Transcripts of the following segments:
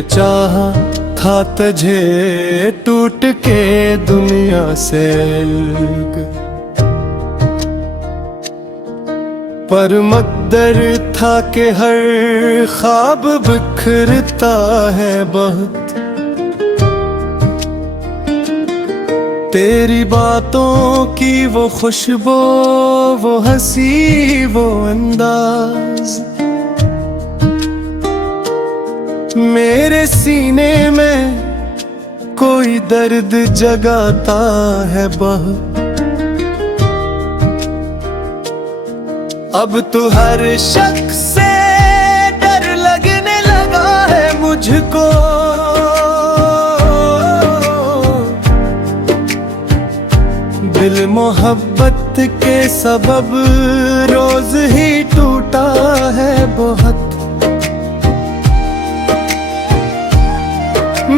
मैंने चाहा था तुझे टूट के दुनिया से अलग, पर मकदर था कि हर ख्वाब बिखरता है बहुत। तेरी बातों की वो खुशबू, वो हंसी, वो अंदाज मेरे सीने में कोई दर्द जगाता है बहुत। अब तो हर शख्स से डर लगने लगा है मुझको, दिल मोहब्बत के सबब रोज ही टूटा है बहुत।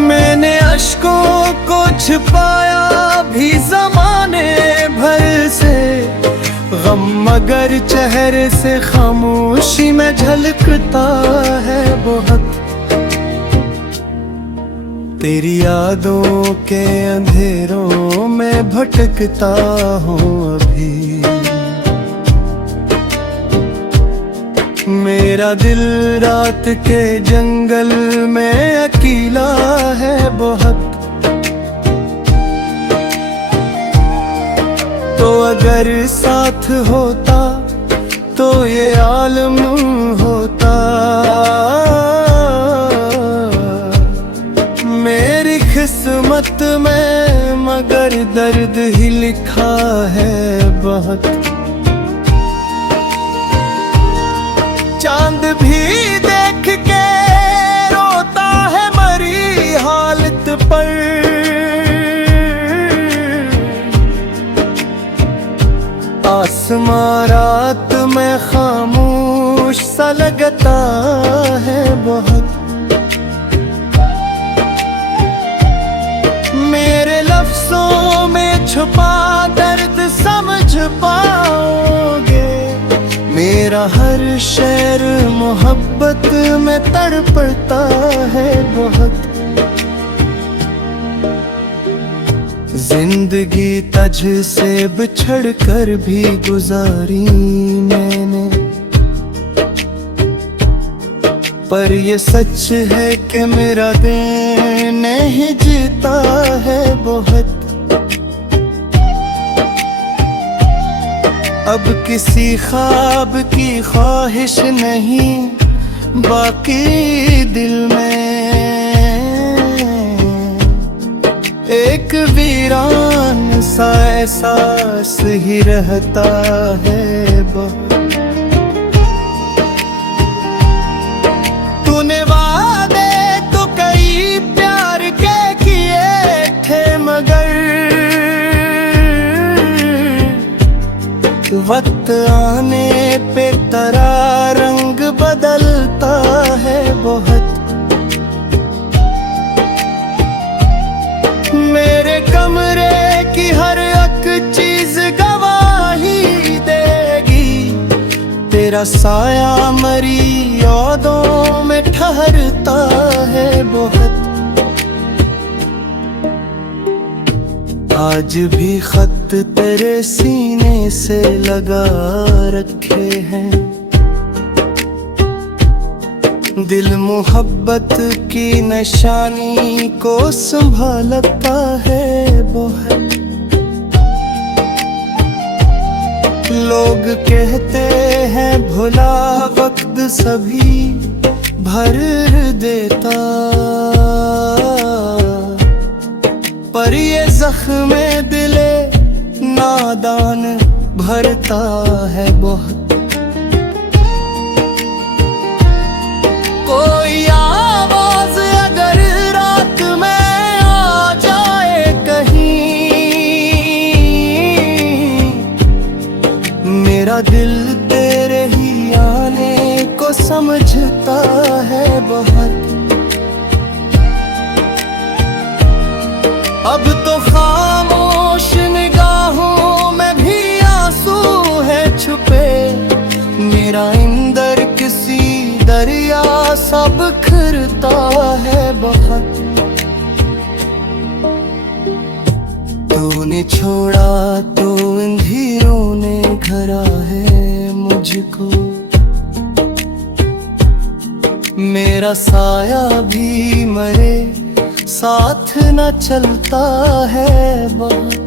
मैंने अश्कों को छुपाया भी ज़माने भर से, गम मगर चेहरे से खामोशी में झलकता है बहुत। तेरी यादों के अंधेरों में भटकता हूँ अभी, मेरा दिल रात के जंगल में अकेला है बहुत। तो अगर साथ होता तो ये आलम होता, मेरी किस्मत में मगर दर्द ही लिखा है बहुत। चांद भी देख के रोता है मरी हालत पर, आसमां रात में खामोश सा लगता है बहुत। मेरे लफ्जों में छुपा दर्द समझ पाओगे, मेरा हर शेर मोहब्बत में तड़पता है बहुत। जिंदगी तुझ से बिछड़ कर भी गुजारी मैंने, पर ये सच है कि मेरा दिल नहीं जीता है बहुत। अब किसी ख्वाब की ख्वाहिश नहीं बाकी दिल में, एक वीरान सा एहसास ही रहता है बहुत। तूने वादे तो कई प्यार के किए थे, मगर वक्त आने पे तेरा रंग बदलता है बहुत। मेरे कमरे की हर एक चीज गवाही देगी, तेरा साया मरी यादों में ठहरता है बहुत। आज भी खत तेरे सीने से लगा रखे हैं, दिल मोहब्बत की निशानी को संभालता है बहुत। लोग कहते हैं भुला वक्त सभी भर देता, पर ये जख्म दिले नादान भरता है बहुत। कोई आवाज अगर रात में आ जाए कहीं, मेरा दिल तेरे ही आने को समझता है बहुत। अब तो खामोश निगाहों में भी आंसू है छुपे, मेरा इंदर किसी दरिया सा बिखरता है तूने छोड़ा तो अंधेरों ने घरा है मुझको, मेरा साया भी मरे साथ न चलता है बात।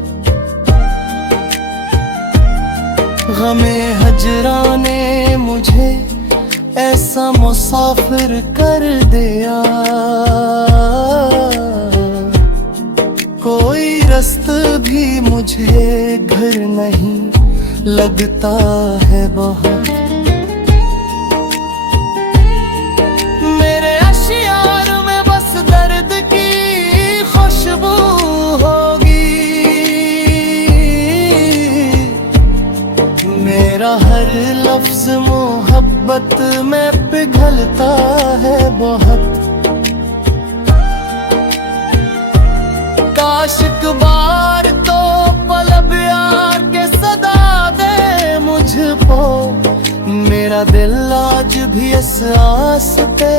गमे हजरा ने मुझे ऐसा मुसाफिर कर दिया, कोई रास्ता भी मुझे घर नहीं लगता है बहुत। मेरे अशियार में बस दर्द की खुशबू होगी, मेरा हर लफ्ज मोहब्बत में पिघलता है बहुत। काश एक बार तो पलब आके सदा दे मुझको, मेरा दिल आज भी इस आस पे